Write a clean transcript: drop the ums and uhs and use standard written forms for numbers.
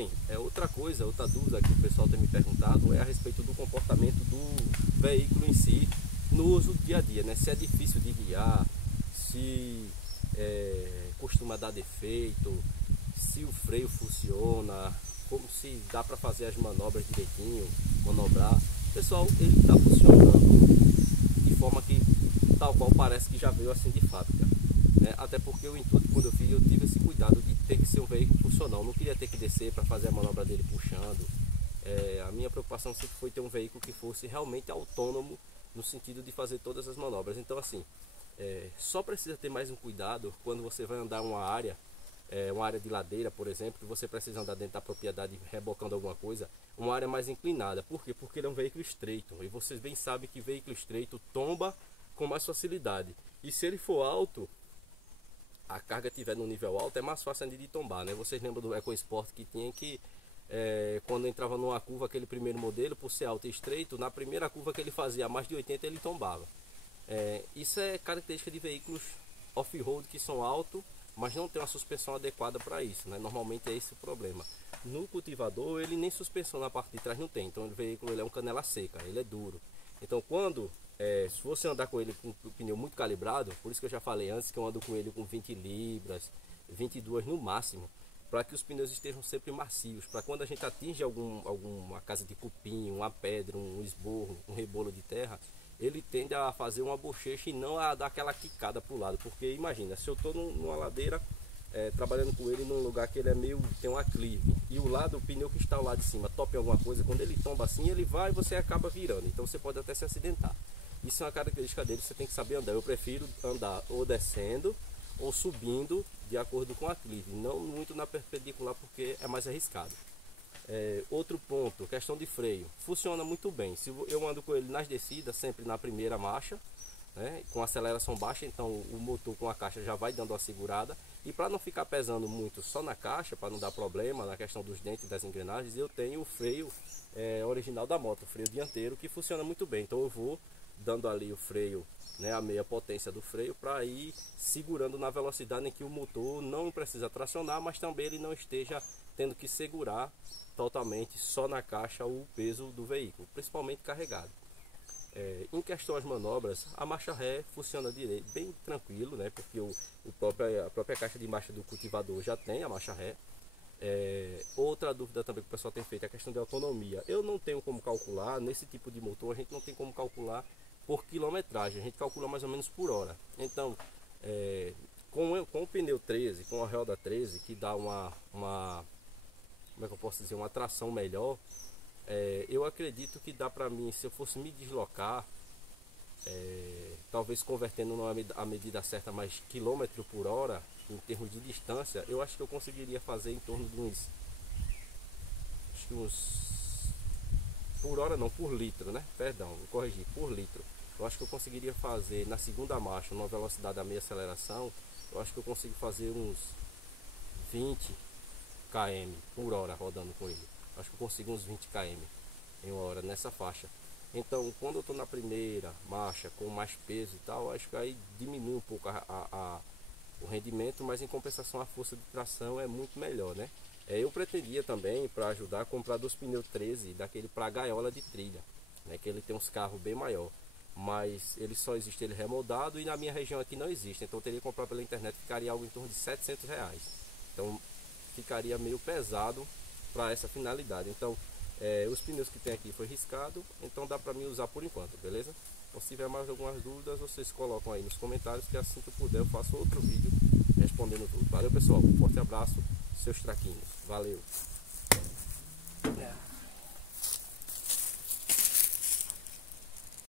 Bem, outra coisa, outra dúvida que o pessoal tem me perguntado é a respeito do comportamento do veículo em si no uso do dia a dia, né? Se é difícil de guiar, se costuma dar defeito, se o freio funciona, como se dá para fazer as manobras direitinho, manobrar. Pessoal, ele está funcionando de forma que tal qual parece que já veio assim de fábrica, né? Até porque o intuito, quando eu fiz, eu tive esse cuidado de ter que ser um veículo funcional. Eu não queria ter que descer para fazer a manobra dele puxando. A minha preocupação sempre foi ter um veículo que fosse realmente autônomo no sentido de fazer todas as manobras. Então assim, só precisa ter mais um cuidado quando você vai andar uma área de ladeira, por exemplo, que você precisa andar dentro da propriedade rebocando alguma coisa, uma área mais inclinada. Por quê? Porque ele é um veículo estreito, e vocês bem sabem que veículo estreito tomba com mais facilidade. E se ele for alto, a carga estiver no nível alto, é mais fácil ainda de tombar, né? Vocês lembram do EcoSport que tinha que, quando entrava numa curva, aquele primeiro modelo, por ser alto e estreito, na primeira curva que ele fazia a mais de 80, ele tombava. Isso é característica de veículos off-road que são altos, mas não tem uma suspensão adequada para isso, né? Normalmente é esse o problema. No cultivador, ele nem suspensão na parte de trás não tem, então o veículo ele é um canela seca, ele é duro. Então se você andar com ele com o pneu muito calibrado, por isso que eu já falei antes que eu ando com ele com 20 libras, 22 no máximo, para que os pneus estejam sempre macios, para quando a gente atinge alguma casa de cupim, uma pedra, um esborro, um rebolo de terra, ele tende a fazer uma bochecha e não a dar aquela quicada para o lado. Porque imagina, se eu estou numa ladeira trabalhando com ele num lugar que ele tem um aclive, e o pneu que está ao lado de cima topa em alguma coisa, quando ele tomba assim, ele vai e você acaba virando, então você pode até se acidentar. Isso é uma característica dele, você tem que saber andar. Eu prefiro andar ou descendo ou subindo de acordo com o aclive, não muito na perpendicular porque é mais arriscado. Outro ponto, questão de freio, funciona muito bem. Se eu ando com ele nas descidas, sempre na primeira marcha, né, com aceleração baixa, então o motor com a caixa já vai dando uma segurada. E para não ficar pesando muito só na caixa, para não dar problema na questão dos dentes e das engrenagens, eu tenho o freio original da moto, o freio dianteiro, que funciona muito bem. Então eu vou dando ali o freio, né, a meia potência do freio, para ir segurando na velocidade em que o motor não precisa tracionar, mas também ele não esteja tendo que segurar totalmente só na caixa o peso do veículo, principalmente carregado. Em questão às manobras, a marcha ré funciona direito, bem tranquilo, né? Porque a própria caixa de marcha do cultivador já tem a marcha ré. Outra dúvida também que o pessoal tem feito é a questão de autonomia. Eu não tenho como calcular, nesse tipo de motor a gente não tem como calcular por quilometragem, a gente calcula mais ou menos por hora. Então, com o pneu 13, com a roda 13, que dá como é que eu posso dizer, uma tração melhor, eu acredito que dá para mim, se eu fosse me deslocar, talvez convertendo a medida certa, mais quilômetro por hora, em termos de distância, eu acho que eu conseguiria fazer em torno de por hora não, por litro, né? Perdão, vou corrigir, por litro. Eu acho que eu conseguiria fazer na segunda marcha, numa velocidade da meia aceleração, eu acho que eu consigo fazer uns 20 km por hora rodando com ele. Acho que eu consigo uns 20 km em uma hora nessa faixa. Então, quando eu estou na primeira marcha com mais peso e tal, acho que aí diminui um pouco o rendimento, mas em compensação a força de tração é muito melhor, né? Eu pretendia também, para ajudar, comprar dos pneus 13, daquele para gaiola de trilha, né? Que ele tem uns carros bem maior, mas ele só existe ele remoldado e na minha região aqui não existe, então eu teria que comprar pela internet, ficaria algo em torno de R$ 700. Então ficaria meio pesado para essa finalidade. Então os pneus que tem aqui foi riscado, então dá para mim usar por enquanto, beleza? Então se tiver mais algumas dúvidas, vocês colocam aí nos comentários, que assim que eu puder eu faço outro vídeo respondendo tudo. Valeu pessoal, um forte abraço, seus traquinhos, valeu!